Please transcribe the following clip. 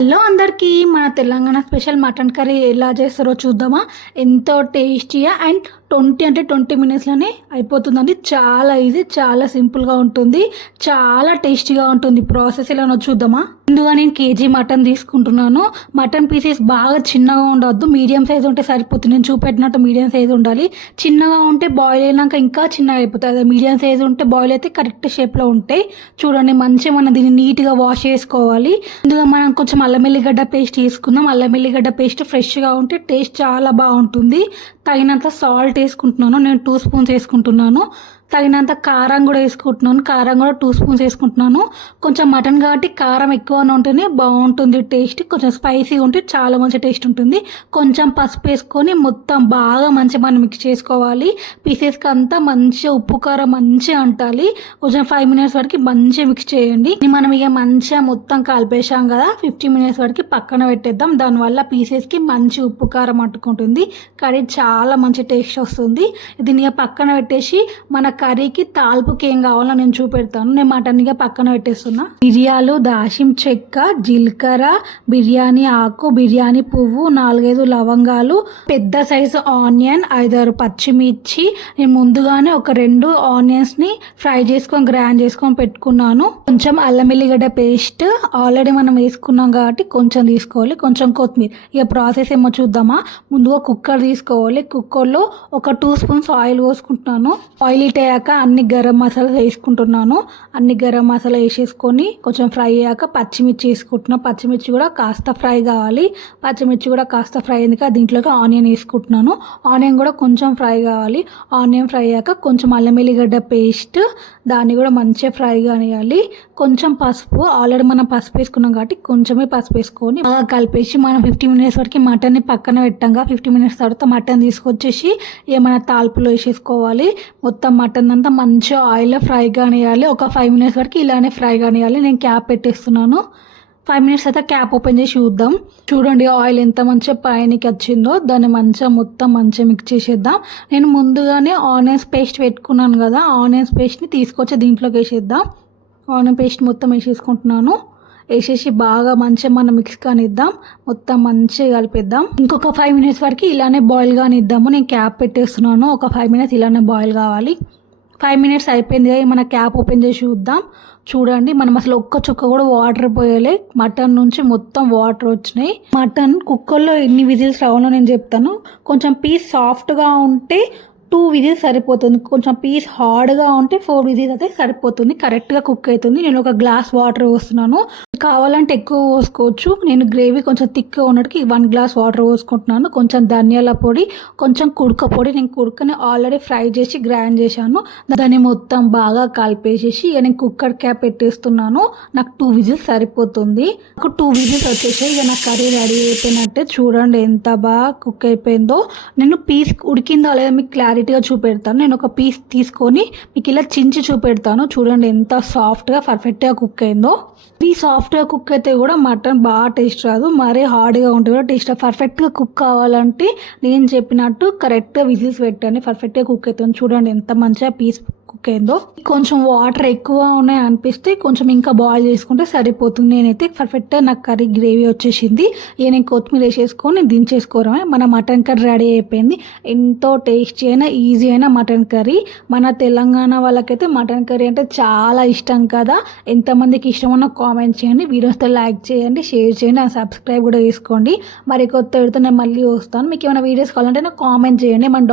Hello అందరికీ మన Telangana special mutton curry ఎలా చేస్తారో చూద్దామా? ఎంతో టేస్టీగా అండ్ ట్వంటీ అంటే ట్వంటీ మినిట్స్లోనే అయిపోతుందండి. చాలా ఈజీ చాలా సింపుల్గా ఉంటుంది. చాలా టేస్టీగా ఉంటుంది. ప్రాసెస్ ఎలానో చూద్దామా? ముందుగా నేను కేజీ మటన్ తీసుకుంటున్నాను. మటన్ పీసెస్ బాగా చిన్నగా ఉండవద్దు మీడియం సైజ్ ఉంటే సరిపోతుంది. నేను చూపెట్టినట్టు మీడియం సైజ్ ఉండాలి. చిన్నగా ఉంటే బాయిల్ అయినాక ఇంకా చిన్నగా అయిపోతుంది. మీడియం సైజ్ ఉంటే బాయిల్ అయితే కరెక్ట్ షేప్లో ఉంటాయి. చూడండి మంచిగా మనం దీన్ని నీట్గా వాష్ చేసుకోవాలి. ముందుగా మనం కొంచెం అల్లం ఎల్లిగడ్డ పేస్ట్ తీసుకుందాం. అల్లం ఎల్లిగడ్డ పేస్ట్ ఫ్రెష్గా ఉంటే టేస్ట్ చాలా బాగుంటుంది. తగినంత సాల్ట్ వేసుకుంటున్నాను. నేను టూ స్పూన్స్ వేసుకుంటున్నాను. తగినంత కారం కూడా వేసుకుంటున్నాను. కారం కూడా టూ స్పూన్స్ వేసుకుంటున్నాను. కొంచెం మటన్ కాబట్టి కారం ఎక్కువనే ఉంటేనే బాగుంటుంది టేస్ట్ కొంచెం స్పైసీగా ఉంటే చాలా మంచి టేస్ట్ ఉంటుంది. కొంచెం పసుపు వేసుకొని మొత్తం బాగా మంచిగా మనం మిక్స్ చేసుకోవాలి. పీసెస్కి అంతా మంచిగా ఉప్పు కారం మంచిగా అంటాలి. కొంచెం ఫైవ్ మినిట్స్ వరకు మంచిగా మిక్స్ చేయండి. మనం ఇక మంచిగా మొత్తం కలిపేసాం కదా. ఫిఫ్టీ మినిట్స్ వరకు పక్కన పెట్టేద్దాం. దానివల్ల పీసెస్కి మంచి ఉప్పు కారం అంటుకుంటుంది. కర్రీ చాలా మంచి టేస్ట్ వస్తుంది. దీన్ని ఇక పక్కన పెట్టేసి మన కర్రీకి తాల్పుకి ఏం కావాలో నేను చూపెడతాను. నేను మటన్గా పక్కన పెట్టేస్తున్నా. మిరియాలు దాషిం చెక్క జీలకర్ర బిర్యానీ ఆకు బిర్యానీ పువ్వు నాలుగైదు లవంగాలు పెద్ద సైజు ఆనియన్ ఐదారు పచ్చిమిర్చి. నేను ముందుగానే ఒక రెండు ఆనియన్స్ని ఫ్రై చేసుకొని గ్రైండ్ చేసుకొని పెట్టుకున్నాను. కొంచెం అల్లం ఎల్లిగడ్డ పేస్ట్ ఆల్రెడీ మనం వేసుకున్నాం కాబట్టి కొంచెం తీసుకోవాలి. కొంచెం కొత్తిమీర. ఇక ప్రాసెస్ ఏమో చూద్దామా? ముందుగా కుక్కర్ తీసుకోవాలి. కుక్కర్లో ఒక టూ స్పూన్స్ ఆయిల్ పోసుకుంటున్నాను. ఆయిల్ ఇటే అయ్యాక అన్ని గరం మసాలా వేసుకుంటున్నాను. అన్ని గరం మసాలా వేసేసుకొని కొంచెం ఫ్రై అయ్యాక పచ్చిమిర్చి వేసుకుంటున్నాను పచ్చిమిర్చి కూడా కాస్త ఫ్రై కావాలి. పచ్చిమిర్చి కూడా కాస్త ఫ్రై అయింది దీంట్లోకి ఆనియన్ వేసుకుంటున్నాను. ఆనియన్ కూడా కొంచెం ఫ్రై కావాలి. ఆనియన్ ఫ్రై అయ్యాక కొంచెం అల్లం ఎల్లిగడ్డ పేస్ట్ దాన్ని కూడా మంచిగా ఫ్రై కానివ్వాలి కొంచెం పసుపు ఆల్రెడీ మనం పసుపు వేసుకున్నాం కాబట్టి కొంచెమే పసుపు వేసుకొని బాగా కలిపేసి మనం ఫిఫ్టీ మినిట్స్ వరకు మటన్ని పక్కన పెట్టాం ఫిఫ్టీ మినిట్స్ తర్వాత మటన్ తీసుకొచ్చేసి ఏమైనా తాల్పులో వేసేసుకోవాలి. మొత్తం మటన్ అంతా మంచిగా ఆయిల్లో ఫ్రై కానివ్వాలి ఒక ఫైవ్ మినిట్స్ వరకు ఇలానే ఫ్రై కానివ్వాలి నేను క్యాప్ పెట్టేస్తున్నాను. ఫైవ్ మినిట్స్ అయితే క్యాప్ ఓపెన్ చేసి చూద్దాం. చూడండి ఆయిల్ ఎంత మంచిగా పైనకి వచ్చిందో. దాన్ని మంచిగా మొత్తం మంచిగా మిక్స్ చేసేద్దాం. నేను ముందుగానే ఆనియన్స్ పేస్ట్ పెట్టుకున్నాను కదా. ఆనియన్స్ పేస్ట్ని తీసుకొచ్చి దీంట్లోకి వేసేద్దాం. ఆనియన్ పేస్ట్ మొత్తం వేసేసుకుంటున్నాను. వేసేసి బాగా మంచిగా మనం మిక్స్ కానిద్దాం. మొత్తం మంచిగా కలిపిద్దాం. ఇంకొక ఫైవ్ మినిట్స్ వరకు ఇలానే బాయిల్ కానిద్దాము. నేను క్యాప్ పెట్టేస్తున్నాను. ఒక ఫైవ్ మినిట్స్ ఇలానే బాయిల్ కావాలి. ఫైవ్ మినిట్స్ అయిపోయింది మన క్యాప్ ఓపెన్ చేసి చూద్దాం. చూడండి మనం అసలు ఒక్క చుక్క కూడా వాటర్ పోయలే. మటన్ నుంచి మొత్తం వాటర్ వచ్చినాయి. మటన్ కుక్కర్లో ఎన్ని విజిల్స్ రావాలో నేను చెప్తాను. కొంచెం పీస్ సాఫ్ట్గా ఉంటే టూ విజిల్స్ సరిపోతుంది. కొంచెం పీస్ హార్డ్గా ఉంటే ఫోర్ విజిల్స్ అయితే సరిపోతుంది. కరెక్ట్గా కుక్ అవుతుంది. నేను ఒక గ్లాస్ వాటర్ పోస్తున్నాను. కావాలంటే ఎక్కువ పోసుకోవచ్చు. నేను గ్రేవీ కొంచెం థిక్గా ఉన్నట్టుకి వన్ గ్లాస్ వాటర్ పోసుకుంటున్నాను. కొంచెం ధనియాల పొడి కొంచెం కుడక పొడి నేను కుడుకని ఆల్రెడీ ఫ్రై చేసి గ్రైండ్ చేశాను. దాన్ని మొత్తం బాగా కలిపేసేసి ఇక నేను కుక్కర్ క్యాప్ పెట్టేస్తున్నాను. నాకు టూ విజిల్స్ సరిపోతుంది. నాకు టూ విజిల్స్ వచ్చేసి ఇక నా కర్రీ రెడీ అయిపోయినట్టే చూడండి ఎంత బాగా కుక్ అయిపోయిందో. నేను పీస్ ఉడికిందో లేదో మీకు క్లారిటీ క్లారిటీగా చూపెడతాను. నేను ఒక పీస్ తీసుకొని మీకు ఇలా చించి చూపెడతాను. చూడండి ఎంత సాఫ్ట్గా పర్ఫెక్ట్గా కుక్ అయిందో. ఈ సాఫ్ట్గా కుక్ అయితే కూడా మటన్ బాగా టేస్ట్ రాదు. మరీ హార్డ్గా ఉంటే కూడా టేస్ట్ పర్ఫెక్ట్గా కుక్ కావాలంటే నేను చెప్పినట్టు కరెక్ట్గా విజిల్స్ పెట్టండి. పర్ఫెక్ట్గా కుక్ అవుతుంది. చూడండి ఎంత మంచిగా పీస్ కుక్ అయిందో కొంచెం వాటర్ ఎక్కువ ఉన్నాయి అనిపిస్తే కొంచెం ఇంకా బాయిల్ చేసుకుంటే సరిపోతుంది. నేనైతే పర్ఫెక్ట్గా నాకు కర్రీ గ్రేవీ వచ్చేసింది. ఇక నేను కొత్తిమీర వేసేసుకొని దించేసుకోవడమే. మన మటన్ కర్రీ రెడీ అయిపోయింది. ఎంతో టేస్టీ అయినా ఈజీ అయినా మటన్ కర్రీ. మన తెలంగాణ వాళ్ళకైతే మటన్ కర్రీ అంటే చాలా ఇష్టం కదా. ఎంతమందికి ఇష్టం ఉన్న కామెంట్ చేయండి. వీడియోస్తో లైక్ చేయండి షేర్ చేయండి సబ్స్క్రైబ్ కూడా చేసుకోండి. మరి కొత్త పెడితే నేను మళ్ళీ వస్తాను. మీకు ఏమైనా వీడియోస్ కావాలంటే నాకు కామెంట్ చేయండి. మన